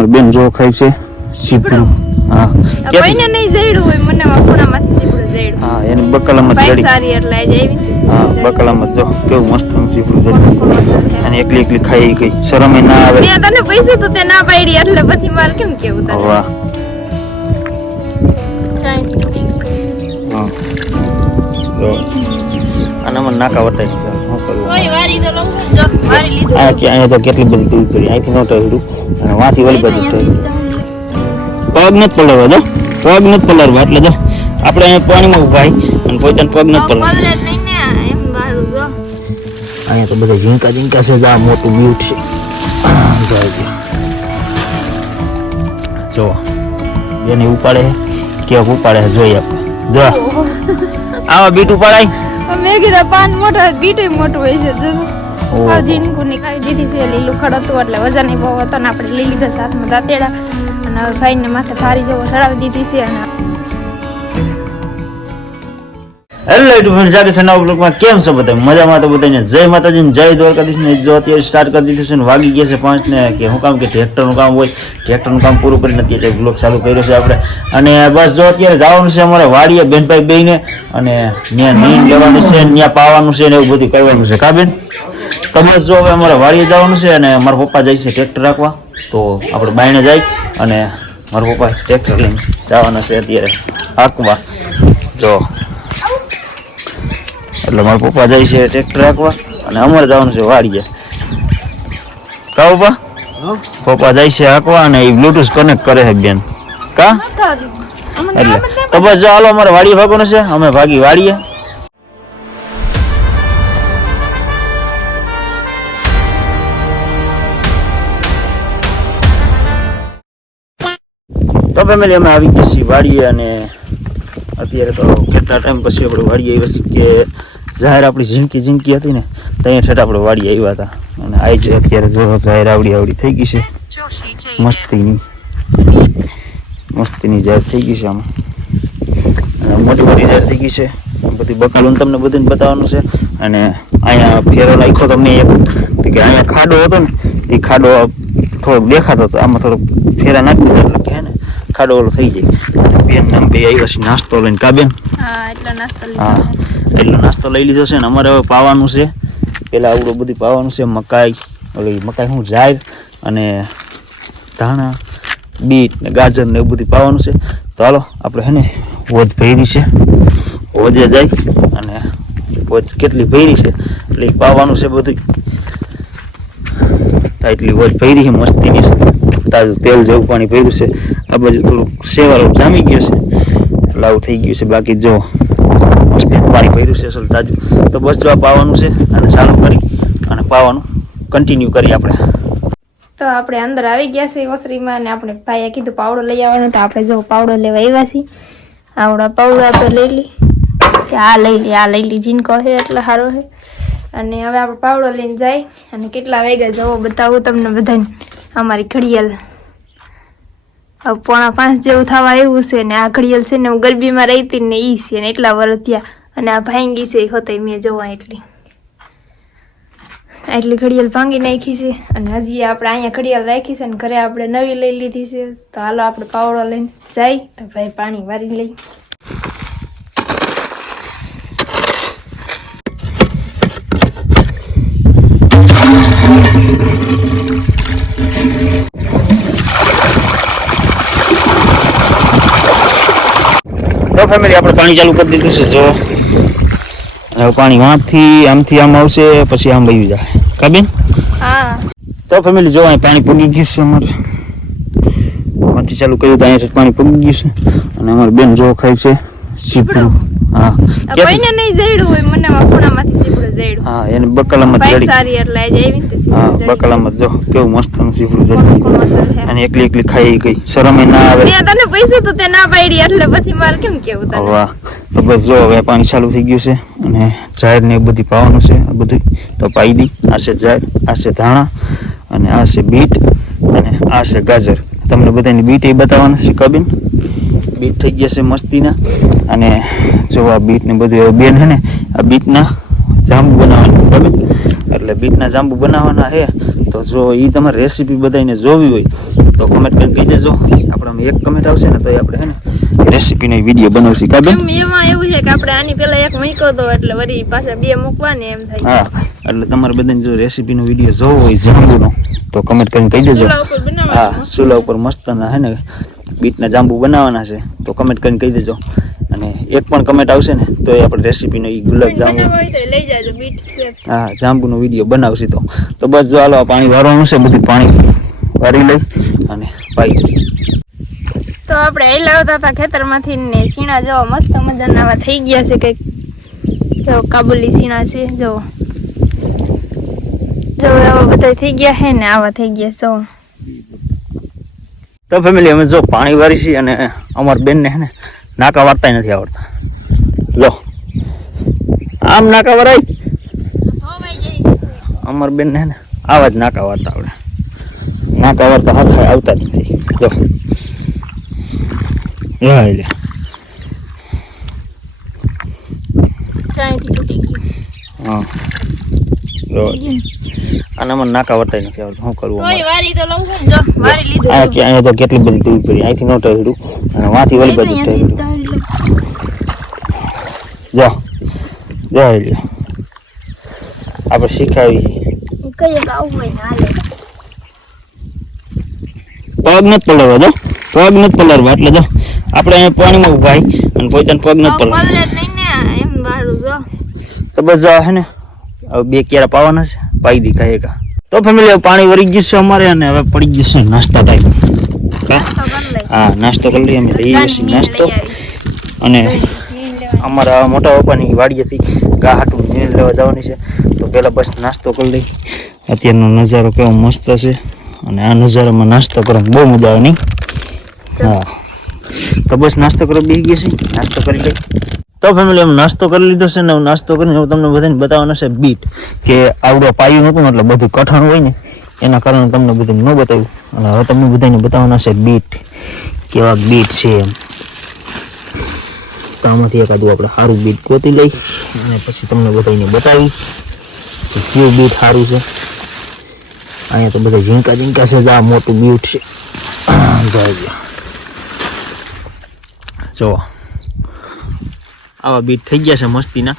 અમાર બેન જો ખાય છે સીપડું. હા કોઈને નહીં જઈડું હોય મને ખૂણામાંથી સીપડું જઈડું. હા એની બકલામાં બાઈક સારી એટલે આજે આવી છે. હા બકલામાં જો કેવું મસ્ત સીપડું જડી અને એકલી એકલી ખાઈ ગઈ શરમ ના આવે. મેં તને પૈસા તો તે ના પાડી એટલે પછી મારે કેમ કેવું તને. વાહ આના મને નાકા વટાઈ શું કરવું કોઈ વારી તો લઉં જો વારી લીધું. અહીંયા તો કેટલી બધી ટીવી કરી અહીંથી નો ટાળ્યું અને વાંથી ઓલી બાજુ ટાળ્યું. પગ નથી પલળવા જો પગ નથી પલળવા એટલે જો આપણે અહીંયા પાણીમાં ઉભાઈ અને પોતાને પગ નથી પલળવા. પલળે નહીં ને એમ વાળું જો. અહીંયા તો બધા ઝીંકા ઝીંકા છે આ મોટું બ્યુટ છે જો જેને ઉપાડે કેક ઉપાડે જોઈએ આપણે જો આવા બીટ ઉપાડાય. મેં કીધા પાન મોટો બીટે મોટું હોય છે જો. આ જીનકુ ની ખાઈ દીધી છે લીલું ખડ હતું એટલે વજન બહુ હતો ને આપણે લઈ લીધા સાથમાં દાંતેડા અને હવે ભાઈને માથે ફારી જેવો ચડાવી દીધી છે. અને હેલો યુટ્યુબ ફ્રેન્ડ જાગે છે નવા બ્લોગમાં કેમ છો બધા મજામાં? તો બધાને જય માતાજી ને જય દ્વારકાધીશ ને જો અત્યારે સ્ટાર્ટ કરી દીધું છે ને વાગી ગયા છે 5 ને કે હું કામ કે ટ્રેક્ટરનું કામ હોય ટ્રેક્ટરનું કામ પૂરું કરીને અત્યારે બ્લોગ ચાલુ કર્યો છે આપણે અને બસ જો અત્યારે જવાનું છે અમારે વાડીએ બેનભાઈ બેયને અને ત્યાં નીંદ લેવાનું છે ત્યાં પાવાનું છે ને એવું બધું કરવાનું છે કા બેન? તો બસ જો હવે અમારે વાડીએ જવાનું છે અને મારા પપ્પા જાય છે ટ્રેક્ટર રાખવા તો આપણે બાયણે જાય અને મારા પપ્પા ટ્રેક્ટર લઈને જવાના છે અત્યારે હાંકવા જો એટલે મારા પપ્પા જાય છે ટ્રેક્ટર રાખવા અને અમારે જવાનું છે વાડીએ કા પપ્પા? પપ્પા જાય છે હાંકવા અને એ બ્લૂટૂથ કનેક્ટ કરે છે બેન કા એટલે તો બસ જો હાલો અમારે વાડીએ ભાગવાનું છે અમે ભાગી વાડીએ. તો ફેમિલી અમે આવી ગયા છીએ વાડીએ અને અત્યારે તો કેટલા ટાઈમ પછી આપણે વાડીએ આવ્યા છીએ કે જાહેર આપણી ઝીંકી હતી ને ત્યાં છતાં આપણે વાડીએ આવ્યા હતા અને આવી છે અત્યારે જો જાહેર આવડી થઈ ગઈ છે મસ્તીની જાહેર થઈ ગઈ છે આમાં મોટી જાહેર થઈ ગઈ છે બધી બકાલું તમને બધું બતાવવાનું છે. અને અહીંયા ફેરો નાખ્યો તમને એક કે અહીંયા ખાડો હતો ને તે ખાડો થોડોક દેખાતો હતો આમાં થોડોક ફેરા નાખી દીધા એટલે કે ને ખાડો ઓલો થઈ જાય. બેન નામ બે આવ્યા છે નાસ્તો લઈને કા બેન? હા એટલો નાસ્તો લઈ લીધો છે ને અમારે હવે પાવાનું છે. પેલા આવડું બધું પાવાનું છે મકાઈ શું જાર અને ધાણા બીટ ને ગાજર ને એવું બધું પાવાનું છે. તો હાલો આપણે હે ને વોજ ભરી છે વોજે જાય અને વોજ કેટલી ભરી છે એટલે પાવાનું છે બધું. એટલી વોજ ભરી છે મસ્તીની તાજું તેલ જેવું પાણી ભર્યું છે. આ બાજુ થોડુંક સેવાળું જામી ગયું છે એટલે આવું થઈ ગયું છે. બાકી જો મસ્તી પાણી ભર્યું છે અસલ તાજું. તો બસ જો આ પાવાનું છે અને ચાલુ કરી અને પાવાનું કન્ટિન્યુ કરી આપણે. તો આપણે અંદર આવી ગયા છે ઓસરીમાં અને આપણે ભાઈએ કીધું પાવડો લઈ આવવાનો તો આપણે જો પાવડો લેવા આવ્યા છીએ. આવડા પાવડા તો લઈ લી કે આ લઈ લી જીનકો છે એટલે સારો છે. અને હવે આપણે પાવડો લઈને જાય અને કેટલા વાગ્યા જવો બતાવું તમને બધાને. અમારી ઘડિયાળ હવે 4:45 જેવું થવા આવ્યું છે ને આ ઘડિયાળ છે ને હું ગરબીમાં રહી હતી ને ઈ છે ને એટલા વર્ષ થયા અને આ ભાંગી છે હોતે મેં જોવા એટલી ઘડિયાળ ભાંગી નાખી છે અને હજી આપણે અહીંયા ઘડિયાળ રાખી છે ને ઘરે આપણે નવી લઈ લીધી છે. તો હાલો આપણે પાવડો લઈને જાય તો ભાઈ પાણી વારી લઈ. તો ફેમિલી આપણે પાણી ચાલુ કરી દીધું છે જો હવે પાણી આમથી આમ આવશે પછી આમ વહી જાય કા બેન? હા તો ફેમિલી જો અહીં પાણી પૂગી ગયું છે અમારે માંથી ચાલુ કર્યું તો અહીંયા પાણી પૂગી ગયું છે અને અમારી બેન જો ખાય છે સીપડું. હા કોઈને નહીં જઈડું હોય મને ખૂણામાંથી સીપડું જઈડું. હા એને બકલામાં બાઈક સારી એટલે આજે આવી ને હા બકલામાં જો કેવું મસ્ત સીપડું જડી અને એકલી એકલી ખાઈ ગઈ શરમ ના આવે. મેં તને પૈસા તો તે ના પાડી એટલે પછી મારે કેમ કેવું તને. વાહ તો બસ જો હવે પાણી ચાલુ થઈ ગયું છે અને જાહેર ને બધું પાવાનું છે આ બધું તો પાઈ દી. આ છે જાહેર આ છે ધાણા અને આ છે બીટ અને આ છે ગાજર. તમને બધાની બીટ એ બતાવવાના છે કબીન બીટ થઈ ગયા છે મસ્તીના અને જો આ બીટ ને બધું બેન હે ને આ બીટના જાંબુ બનાવવાના કબીન એટલે બીટના જાંબુ બનાવવાના છે. તો જો એ તમારે રેસીપી બધાને જોવી હોય તો કમેન્ટ કરીને કહી દેજો. આપણે એક કમેન્ટ આવશે ને તો આપણે હે ને રેસીપીનો વિડીયો બનાવશું. કા બેન? એમાં એવું છે કે આપણે આની પહેલા એક મૂક્યો તો એટલે વળી પાછા બે મૂકવાની એમ થાય. હા, એટલે તમારે બધાને જો રેસીપીનો વિડીયો જોવો હોય જાંબુનો તો કમેન્ટ કરીને કહી દેજો. હા, ચૂલા ઉપર મસ્તના હે ને બીટના જાંબુ બનાવવાના છે તો કમેન્ટ કરીને કહી દેજો. અને એક પણ કમેન્ટ આવશે ને તો એ આપણે રેસીપીનો એ ગુલાબ જાંબુ લઈ જાજો બીટ. હા, જાંબુનો વિડીયો બનાવશે. તો બસ જો હાલો પાણી વારવાનું છે, બધું પાણી વારી લઈ અને પાઈ દઈએ. તો આપણે એ લાવતા હતા ખેતરમાંથી ને સીણા જો મસ્ત મજાના આવા થઈ ગયા છે કંઈક. જો કાબુલી સીણા છે, જો આવા બધા થઈ ગયા છે ને આવા થઈ ગયા જો. તો ફેમિલી અમે જો પાણી વારી છીએ અને અમારા બેનને હે ને નાકા વારતા નથી આવડતા. લો આમ નાકા વરાય. અમારા બેનને હે ને આવા જ નાકા વારતા આવડે. નાકા વારતા હાથ આવતા જ નથી. જો લે હા જો અને મને નાકા વટાઈ નથી આવડતું. શું કરવું? અહીંયા તો કેટલી બધી ટીવી પડી. અહીંથી નો ટાળ્યું અને વાંથી વળી બાજુ ટાળ્યું. જો આપણે શીખાવી પગ નથી પલાળવા. જો પગ નથી પલાળવા એટલે જો આપણે અહીંયા પાણીમાં ઉભાઈ અને પોતાને પગ નથી પલાળવા. તો બસ જો હે ને હવે બે કેરા પાવાના છે, પાઈ દી કાંઈ કા. તો ફેમિલી પાણી વરી ગયું છે અમારે અને હવે પડી ગયું છે નાસ્તા ટાઈમ. હા, નાસ્તો કરી લઈએ અમે લઈએ છીએ નાસ્તો. અને અમારા મોટા પપ્પાની વાડીએથી ગા હાટું નીણ લેવા જવાની છે તો પહેલાં બસ નાસ્તો કરી લઈ. અત્યારનો નજારો કેવો મસ્ત છે અને આ નજારામાં નાસ્તો કરવાની બહુ મજા આવે નહીં? હા, તો બસ નાસ્તો કરવા બેસી ગયા છે, નાસ્તો કરી લઈ. તો ફેમિલી એમ નાસ્તો કરી લીધો છે ને નાસ્તો કરીને હું તમને બધાને બતાવવાના છે બીટ. કે આવડો પાયું નહોતું ને એટલે બધું કઠણ હોય ને એના કારણે તમને બધું ન બતાવ્યું. અને હવે તમને બધાને બતાવવાના છે બીટ, કેવા બીટ છે એમ. તો આમાંથી એકાદું આપણે સારું બીટ ગોતી લઈ અને પછી તમને બધાને બતાવી કે કેવું બીટ સારું છે. અહીંયા તો બધા ઝીંકા છે. આ મોટું બીટ છે. જો આવા બીટ થઈ ગયા છે મસ્તીના.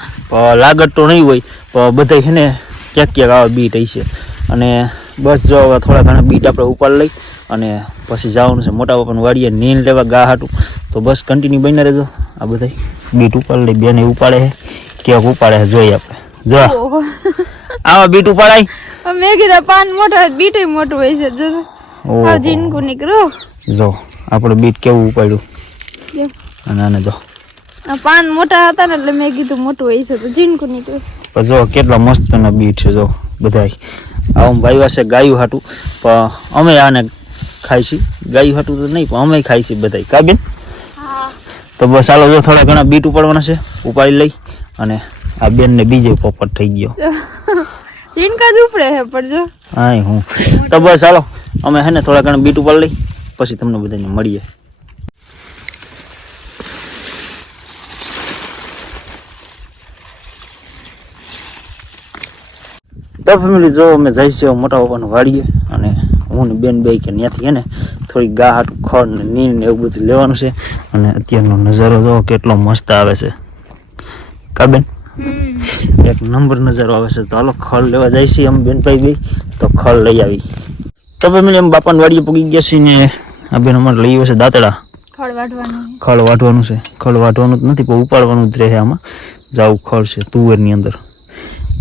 લાગત તો નહીં હોય પણ બધા છે ને ક્યાંક આવા બીટ હશે. અને બસ જો હવે થોડા ઘણા બીટ આપણે ઉપાડ લઈ અને પછી જવાનું છે મોટા પપ્પાની વાડીએ નીણ લેવા ગા હાટું. તો બસ કન્ટિન્યુ બની રહેજો. આ બધા બીટ ઉપાડ લઈ, બેને ઉપાડે છે ક્યાંક ઉપાડે છે જોઈએ આપણે. જો આવા બીટ ઉપાડાય. મેં કીધા પાન મોટા બીટ મોટું હોય છે. જો જીનકુ નીકળો. જો આપણે બીટ કેવું ઉપાડ્યું અને આને જો પાન મોટા હતા ને એટલે મેં કીધું મોટું હોય છે તો જીનકુ નીકળ્યું. પણ જો કેટલા મસ્ત ના બીટ છે. જો બધા આવું વાવ્યા છે ગાયું હાટું. પણ અમે આને ખાઈ છીએ. ગાયું હાટું તો નહીં પણ અમે ખાઈ છીએ બધા. કા બેન? તો બસ ચાલો જો થોડા ઘણા બીટ ઉપાડવાના છે, ઉપાડી લઈ. અને આ બેન ને બીજે પોપટ થઈ ગયો. જીનકા જ ઉપડે છે પણ જો. હા હું તો બસ ચાલો અમે હે ને થોડા ઘણા બીટ ઉપાડી લઈ પછી તમને બધાને મળીએ. તો ફેમિલી જો અમે જઈ છીએ મોટા પપ્પાનું વાડીએ અને હું ને બેન બે કે ત્યાંથી હે ને થોડી ગા હાટું ખડ ને નીણ ને એવું બધું લેવાનું છે. અને અત્યારનો નજારો જો કેટલો મસ્ત આવે છે. કા બેન? એક નંબર નજારો આવે છે. તો હાલો ખડ લેવા જાય છીએ અમે બેન ભાઈ બે. તો ખડ લઈ આવી. તો ફેમિલી એમ બાપાની વાડીએ પૂગી ગયા છીએ ને આ બેન અમારે લઈ આવ્યો છે દાંતડા. ખડ વાટવાનું છે. ખડ વાટવાનું જ નથી પણ ઉપાડવાનું જ રહે. આમાં જાવું ખડ છે તુવેરની અંદર.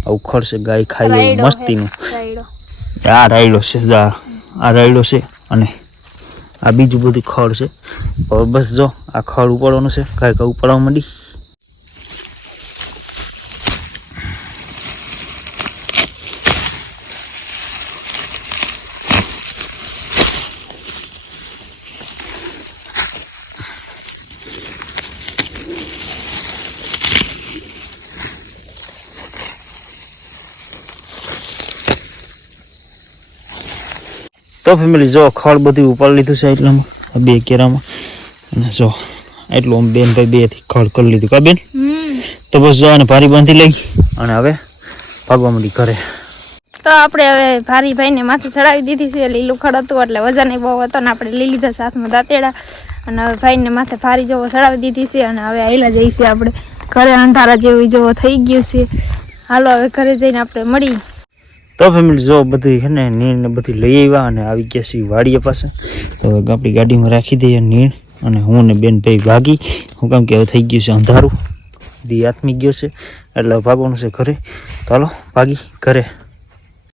આવું ખડ છે ગાય ખાઈ એવું મસ્તીનું. આ રાયડો છે. આ રાયડો છે અને આ બીજું બધું ખડ છે. હવે બસ જો આ ખડ ઉપાડવાનું છે. કાંઈ ઉપાડવા માંડી. તો ફેમિલી જો ખડ બધું ઉપાડી લીધું છે એટલામાં બે કેરામાં. અને જો એટલું આમ બેન ભાઈ બે થી ખડ કરી લીધું. કા બેન? તો બસ જો આને ભારી બાંધી લઈ અને હવે ભાગવા માંડી ઘરે. તો આપણે હવે ભારી ભાઈને માથે ચડાવી દીધી છે. લીલું ખડ હતું એટલે વજન બહુ હતો ને આપણે લઈ લીધા સાથમાં દાંતેડા અને હવે ભાઈને માથે ભારી જેવો ચડાવી દીધી છે અને હવે આયલા જઈશે આપણે ઘરે. અંધારા જેવો થઈ ગયું છે. હાલો હવે ઘરે જઈને આપણે મળી. તો ફેમિલી જો બધું છે ને નીણ ને બધું લઈ આવ્યા અને આવી ગયા છીએ વાડીએ પાસે. તો હવે આપણી ગાડીમાં રાખી દઈએ નીણ અને હું ને બેન ભાઈ ભાગી. હું કામ કે હવે થઈ ગયું છે અંધારું, દી આથમી ગયો છે એટલે ભાગવાનું છે ઘરે. તો હાલો ભાગી ઘરે.